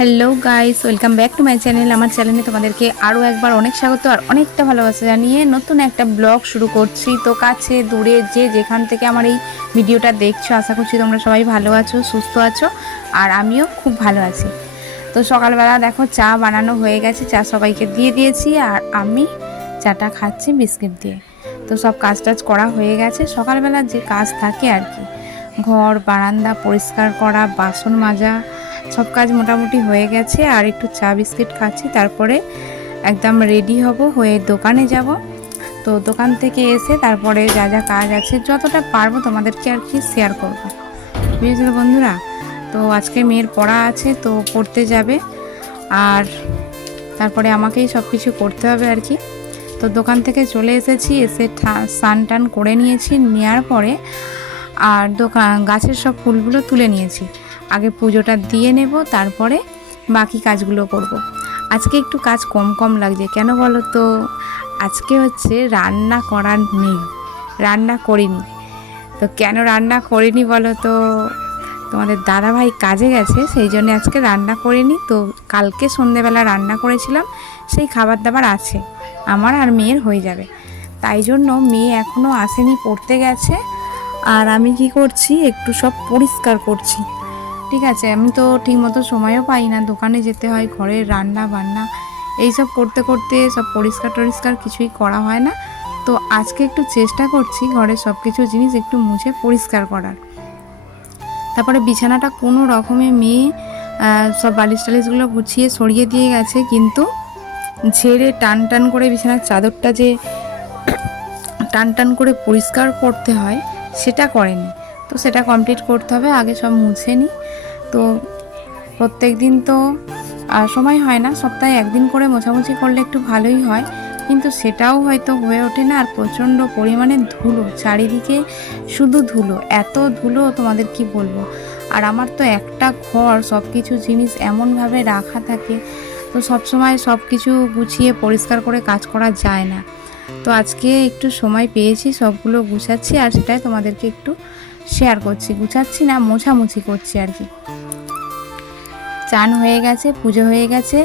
Hello guys welcome back to my channel আমার চ্যানেলে তোমাদেরকে আরও একবার অনেক স্বাগত আর অনেকটা ভালোবাসা জানিয়ে নতুন একটা ব্লগ শুরু করছি। তো কাছে, দূরে যে যেখান থেকে আমার এই ভিডিওটা দেখছ, আশা করছি তোমরা সবাই ভালো আছো, সুস্থ আছো আর আমিও খুব ভালো আছি। তো সকালবেলা দেখো, চা বানানো হয়ে গেছে, চা সবাইকে দিয়ে দিয়েছি আর আমি চাটা খাচ্ছি বিস্কিট দিয়ে। তো সব কাজ টাজ করা হয়ে গেছে, সকালবেলা যে কাজ থাকে আর কি। ঘর, বারান্দা পরিষ্কার করা, বাসন মাজা সব কাজ মোটামুটি হয়ে গেছে, আর একটু চা বিস্কিট খাচ্ছি, তারপরে একদম রেডি হব, হয়ে দোকানে যাব। তো দোকান থেকে এসে তারপরে যা যা কাজ আছে, যতটা পারব তোমাদেরকে আর কি শেয়ার করব। বুঝেছ বন্ধুরা? তো আজকে মেয়ের পড়া আছে, তো পড়তে যাবে। আর তারপরে আমাকেই সব কিছু করতে হবে আর কি। তো দোকান থেকে চলে এসেছি, এসে স্নান টান করে নিয়েছি নেওয়ার পরে আর দোকান, গাছের সব ফুলগুলো তুলে নিয়েছি। আগে পুজোটা দিয়ে নেব, তারপরে বাকি কাজগুলো করব। আজকে একটু কাজ কম কম লাগছে, কেন বলো তো? আজকে হচ্ছে রান্না করার নেই, রান্না করিনি। তো কেন রান্না করিনি বলো তো? তোমাদের দাদা ভাই কাজে গেছে, সেই জন্য আজকে রান্না করিনি। তো কালকে সন্ধেবেলা রান্না করেছিলাম, সেই খাবার দাবার আছে, আমার আর মেয়ের হয়ে যাবে। তাই জন্য মেয়ে এখনও আসেনি, পড়তে গেছে। আর আমি কি করছি, একটু সব পরিষ্কার করছি। ঠিক আছে, আমি তো ঠিকমতো সময়ও পাই না, দোকানে যেতে হয়, ঘরের রান্না বান্না, এইসব করতে করতে সব পরিষ্কার টরিষ্কার কিছুই করা হয় না। তো আজকে একটু চেষ্টা করছি ঘরের সব কিছু জিনিস একটু মুছে পরিষ্কার করার। তারপরে বিছানাটা কোনো রকমে মেয়ে সব বালিশ টালিশগুলো গুছিয়ে সরিয়ে দিয়ে গেছে, কিন্তু ঝেড়ে টান টান করে বিছানার চাদরটা যে টান টান করে পরিষ্কার করতে হয়, সেটা করেনি। তো সেটা কমপ্লিট করতে হবে, আগে সব মুছে নিই তো প্রত্যেক দিন তো আহ, সময় হয় না সপ্তাহে একদিন করে মোছামুছি করলে একটু ভালোই হয়। কিন্তু সেটাও হয়তো হয়ে ওঠে না আর প্রচণ্ড পরিমাণে ধুলো চারিদিকে শুধু ধুলো এত ধুলো তোমাদের কি বলব? আর আমার তো একটা ঘর সব কিছু জিনিস এমনভাবে রাখা থাকে তো সবসময় সব কিছু গুছিয়ে পরিষ্কার করে কাজ করা যায় না। তো আজকে একটু সময় পেয়েছি সবগুলো গুছাচ্ছি আর সেটাই তোমাদেরকে একটু শেয়ার করছি, গুছাচ্ছি না, মোছামুছি করছি আর কি। চান হয়ে গেছে, পুজো হয়ে গেছে,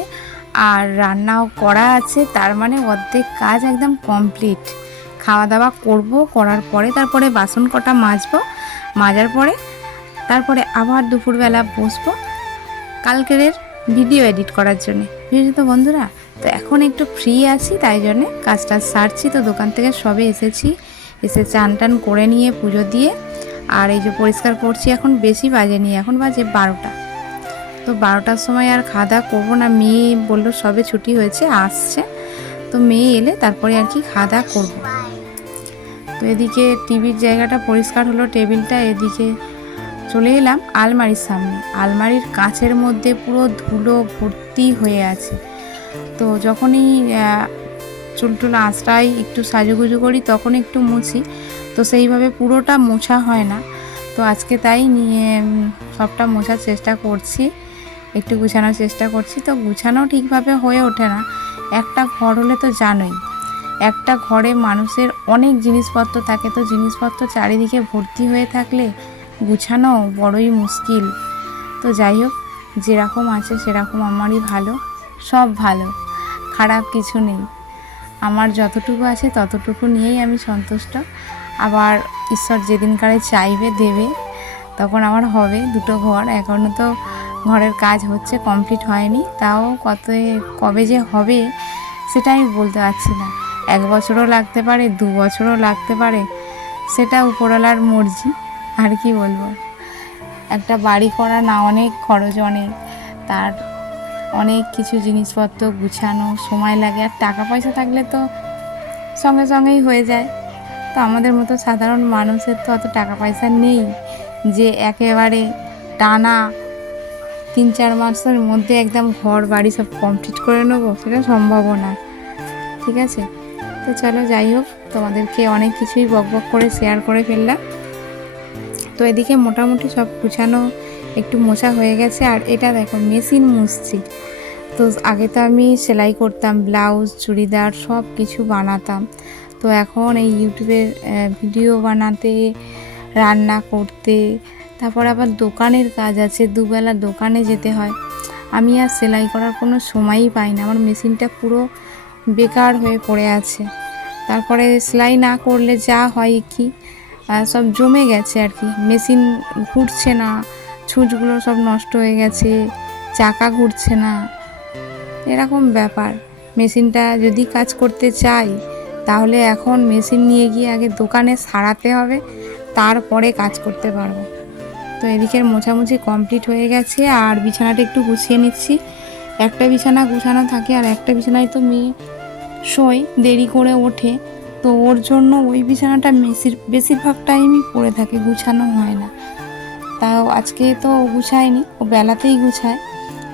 আর রান্নাও করা আছে, তার মানে অর্ধেক কাজ একদম কমপ্লিট খাওয়া দাওয়া করব, করার পরে তারপরে বাসন কটা মাজবো, মাজার পরে তারপরে আবার দুপুরবেলা বসবো। কালকের ভিডিও এডিট করার জন্যে। বুঝলি তো বন্ধুরা? তো এখন একটু ফ্রি আছি, তাই জন্যে কাজটা সারছি। তো দোকান থেকে সবে এসেছি, এসে চান টান করে নিয়ে পুজো দিয়ে আর এই যে পরিষ্কার করছি এখন বেশি বাজেনি এখন বাজে বারোটা। তো বারোটার সময় আর খাওয়া দাওয়া করব না মেয়ে বলল সবে ছুটি হয়েছে আসছে। তো মেয়ে এলে তারপরে আর কি খাওয়া দাওয়া করব। তো এদিকে টিভির জায়গাটা পরিষ্কার হলো টেবিলটা এদিকে চলে এলাম আলমারির সামনে। আলমারির কাঁচের মধ্যে পুরো ধুলো ভর্তি হয়ে আছে। তো যখনই আহ, চুল টুল আঁচড়াই একটু সাজুগুজু করি তখন একটু মুছি। তো সেইভাবে পুরোটা মোছা হয় না। তো আজকে তাই নিয়ে সবটা মোছার চেষ্টা করছি। একটু গুছানোর চেষ্টা করছি। তো গুছানো ঠিকভাবে হয়ে ওঠে না। একটা ঘর হলে তো জানোই, একটা ঘরে মানুষের অনেক জিনিসপত্র থাকে। তো জিনিসপত্র চারিদিকে ভর্তি হয়ে থাকলে গুছানো বড়ই মুশকিল। তো যাই হোক, যেরকম আছে সেরকম আমারই ভালো, সব ভালো, খারাপ কিছু নেই। আমার যতটুকু আছে ততটুকু নিয়েই আমি সন্তুষ্ট। আবার ঈশ্বর যেদিনকারে চাইবে, দেবে, তখন আমার হবে দুটো ঘর। এখনও তো ঘরের কাজ হচ্ছে কমপ্লিট হয়নি। তাও কত কবে যে হবে সেটা আমি বলতে পারছি না। এক বছরও লাগতে পারে, দু বছরও লাগতে পারে, সেটা উপরওয়ালার মর্জি। আর কি বলব? একটা বাড়ি করা না অনেক খরচ, অনেক। তার অনেক কিছু জিনিসপত্র গুছানো, সময় লাগে। আর টাকা পয়সা থাকলে তো সঙ্গে সঙ্গেই হয়ে যায়। তো আমাদের মতো সাধারণ মানুষের তো অত টাকা পয়সা নেই যে একেবারে টানা তিন চার মাসের মধ্যে একদম ঘর বাড়ি সব কমপ্লিট করে নেব, সেটা সম্ভব না। ঠিক আছে? তো চলো যাই হোক, তোমাদেরকে অনেক কিছুই বক বক করে শেয়ার করে ফেললাম। তো এদিকে মোটামুটি সব গুছানো একটু মোছা হয়ে গেছে, আর এটা দেখো মেশিন মুছছি। তো আগে তো আমি সেলাই করতাম, ব্লাউজ, চুড়িদার সব কিছু বানাতাম। তো এখন এই ইউটিউবে ভিডিও বানাতে, রান্না করতে, তারপর আবার দোকানের কাজ আছে, দুবেলা দোকানে যেতে হয়। আমি আর সেলাই করার কোনো সময়ই পাই না, আমার মেশিনটা পুরো বেকার হয়ে পড়ে আছে। তারপরে সেলাই না করলে যা হয় কি সব জমে গেছে আর কি। মেশিন ঘুরছে না, ছুঁচগুলো সব নষ্ট হয়ে গেছে, চাকা ঘুরছে না, এরকম ব্যাপার। মেশিনটা যদি কাজ করতে চাই তাহলে এখন মেশিন নিয়ে গিয়ে আগে দোকানে সারাতে হবে, তারপরে কাজ করতে পারব। তো এদিকের মোছামুছি কমপ্লিট হয়ে গেছে, আর বিছানাটা একটু গুছিয়ে নিচ্ছি। একটা বিছানা গুছানো থাকে আর একটা বিছানায় তো মেয়ে শোয়, দেরি করে ওঠে। তো ওর জন্য ওই বিছানাটা বেশির বেশিরভাগ টাইমই পড়ে থাকে, গুছানো হয় না। তাও আজকে তো গুছায়নি, ও বেলাতেই গুছায়।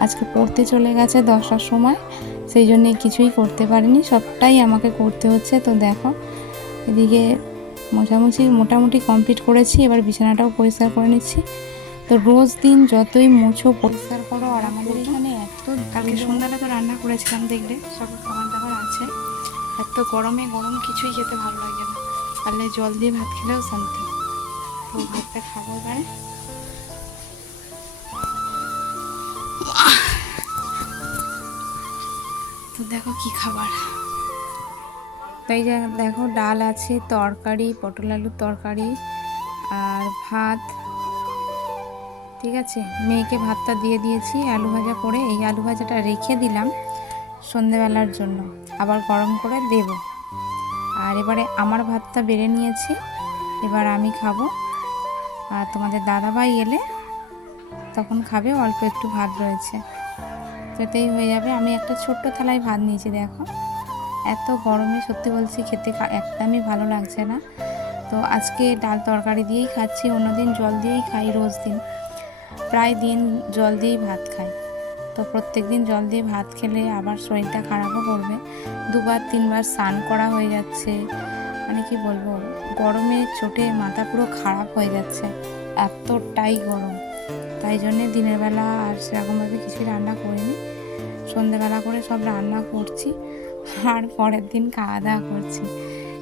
আজকে পড়তে চলে গেছে দশটার সময়। সেই জন্যে কিছুই করতে পারিনি, সবটাই আমাকে করতে হচ্ছে। তো দেখো, এদিকে মোছামুছি মোটামুটি কমপ্লিট করেছি, এবার বিছানাটাও পরিষ্কার করে নিচ্ছি। তো রোজ দিন যতই মুছো, পরিষ্কার করো, আর আমাদের এখানে এত কালকে সন্ধ্যাটা তো রান্না করেছিলাম, দেখলে সব খাবার দাবার আছে। এত গরমে গরম কিছুই খেতে ভালো লাগে না। পারলে জল দিয়ে ভাত খেলেও শান্তি। তো ভাতটা খাব এবারে। তো দেখো কি খাবার। তাই দেখো ডাল আছে, তরকারি, পটল আলুর তরকারি আর ভাত। ঠিক আছে? মেয়েকে ভাতটা দিয়ে দিয়েছি আলু ভাজা করে। এই আলু ভাজাটা রেখে দিলাম সন্ধেবেলার জন্য। আবার গরম করে দেব। আর এবারে আমার ভাতটা বেড়ে নিয়েছি। এবার আমি খাব। আর তোমাদের দাদাভাই এলে তখন খাবে, অল্প একটু ভাত রয়েছে। সেটাই হয়ে যাবে। আমি একটা ছোট্ট থালায় ভাত নিয়েছি, দেখো। এত গরমে সত্যি বলছি খেতে একদমই ভালো লাগছে না। তো আজকে ডাল তরকারি দিয়েই খাচ্ছি, অন্যদিন জল দিয়েই খাই রোজ দিন। প্রায় দিন জল দিয়েই ভাত খাই। তো প্রত্যেক দিন জল দিয়ে ভাত খেলে আবার শরীরটা খারাপও করবে। দুবার, তিনবার স্নান করা হয়ে যাচ্ছে। মানে কি বলব, গরমে চোটে মাথা পুরো খারাপ হয়ে যাচ্ছে। এতটাই গরম। তাই জন্যে দিনের বেলা আর সেরকমভাবে কিছুই রান্না করিনি। সন্ধেবেলা করে সব রান্না করছি, আর পরের দিন খাওয়া দাওয়া করছি।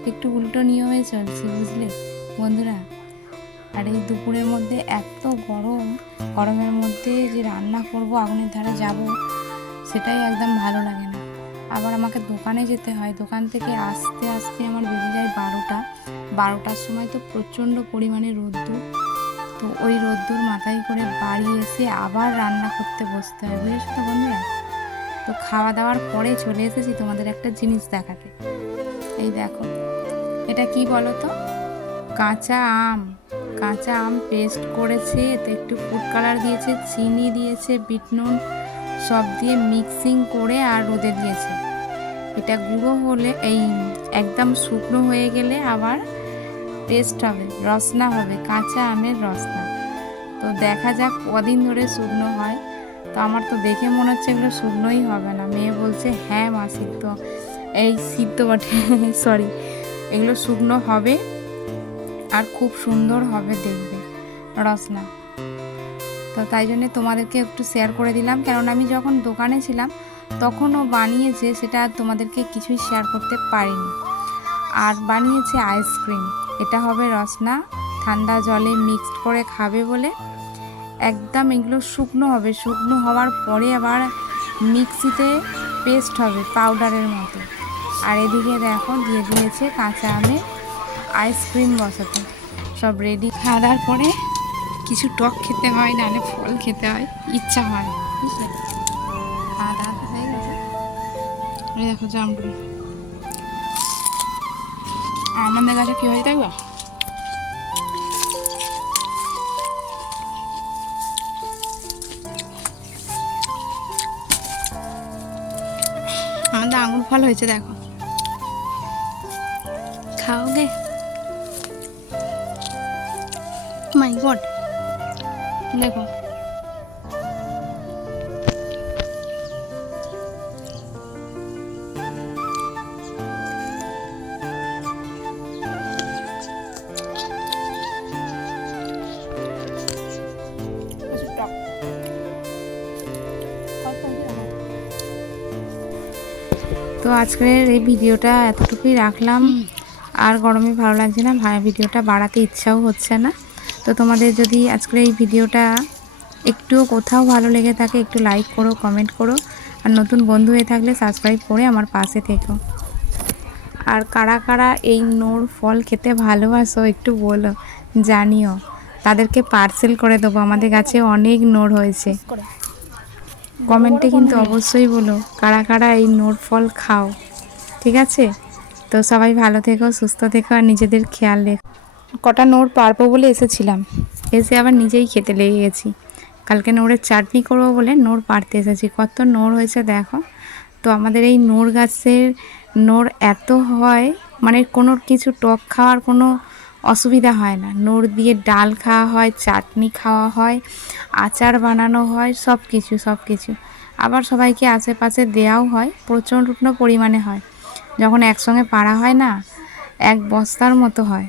একটু উল্টো নিয়মে চলছে, বুঝলে? বন্ধুরা, আর এই দুপুরের মধ্যে এত গরম, গরমের মধ্যে যে রান্না করব, আগুনের ধারে যাব, সেটাই একদম ভালো লাগে না। আবার আমাকে দোকানে যেতে হয়, দোকান থেকে আসতে আসতে আমার বেজে যায় বারোটা। বারোটার সময় তো প্রচণ্ড পরিমাণে রোদ্দুর। তো ওই রোদ্দুর মাথায় করে বাড়ি এসে আবার রান্না করতে বসতে হয়, বুঝেছ তো বন্ধুরা? তো খাওয়া দাওয়ার পরে চলে এসেছি তোমাদের একটা জিনিস দেখাতে। এই দেখো, এটা কি বলো তো কাঁচা আম। কাঁচা আম পেস্ট করেছে এতে একটু ফুড কালার দিয়েছে, চিনি দিয়েছে বিট নুন সব দিয়ে মিক্সিং করে আর রোদে দিয়েছে। এটা গুঁড়ো হলে, এই একদম শুকনো হয়ে গেলে আবার টেস্ট হবে, রসনা হবে, কাঁচা আমের রসনা। তো দেখা যাক কদিন ধরে শুকনো হয়। তো আমার তো দেখে মনে হচ্ছে এগুলো শুকনোই হবে না। মেয়ে বলছে হ্যাঁ মা, সিদ্ধ। এই সিদ্ধ বটে সরি এগুলো শুকনো হবে আর খুব সুন্দর হবে দেখবে, রসনা। তো তাই জন্য তোমাদেরকে একটু শেয়ার করে দিলাম। কেননা আমি যখন দোকানে ছিলাম তখন ও বানিয়েছে সেটা তোমাদেরকে কিছুই শেয়ার করতে পারিনি। আর বানিয়েছে আইসক্রিম এটা হবে রসনা। ঠান্ডা জলে মিক্সড করে খাবে বলে একদম এগুলো শুকনো হবে। শুকনো হওয়ার পরে আবার মিক্সিতে পেস্ট হবে পাউডারের মতো। আর এদিকে দেখো, দিয়ে দিয়েছে কাঁচা আমে আইসক্রিম বসাতে। সব রেডি খাওয়া দাওয়ার পরে কিছু টক খেতে হয়, নাহলে ফল খেতে হয়। ইচ্ছা হয় বুঝলে খাওয়া দাওয়া হয়ে দেখো জামরুল আমাদের গাছে কি হয়েছে দেখবা? আমাদের আঙুর ফল হয়েছে দেখো। খাওগে মাই গড দেখো। তো আজকের এই ভিডিওটা এতটুকুই রাখলাম। আর গরমে ভালো লাগছে না ভিডিওটা বাড়াতে ইচ্ছাও হচ্ছে না। তো তোমাদের যদি আজকের এই ভিডিওটা একটুও কোথাও ভালো লেগে থাকে, একটু লাইক করো কমেন্ট করো। আর নতুন বন্ধু হয়ে থাকলে সাবস্ক্রাইব করে আমার পাশে থেকো। আর কারা কারা এই নোর ফল খেতে ভালোবাসো একটু বলো, জানিও। তাদেরকে পার্সেল করে দেবো। আমাদের কাছে অনেক নোর হয়েছে। কমেন্টে কিন্তু অবশ্যই বলো, কারা কারা এই নোর ফল খাও, ঠিক আছে? তো সবাই ভালো থেকো, সুস্থ থেকো আর নিজেদের খেয়াল রেখো। কটা নোর পারব বলে এসেছিলাম, এসে আবার নিজেই খেতে লেগে গেছি। কালকে নোড়ের চাটনি করব বলে নোর পাড়তে এসেছি, কত নোর হয়েছে দেখো। তো আমাদের এই নোর গাছের নোর এত হয় মানে কোনো কিছু টক খাওয়ার কোনো অসুবিধা হয় না। নোর দিয়ে ডাল খাওয়া হয়, চাটনি খাওয়া হয়, আচার বানানো হয় সব কিছু সব কিছু আবার সবাইকে আশেপাশে দেওয়াও হয়, প্রচণ্ড পরিমাণে হয়। যখন একসঙ্গে পাড়া হয় না, এক বস্তার মতো হয়।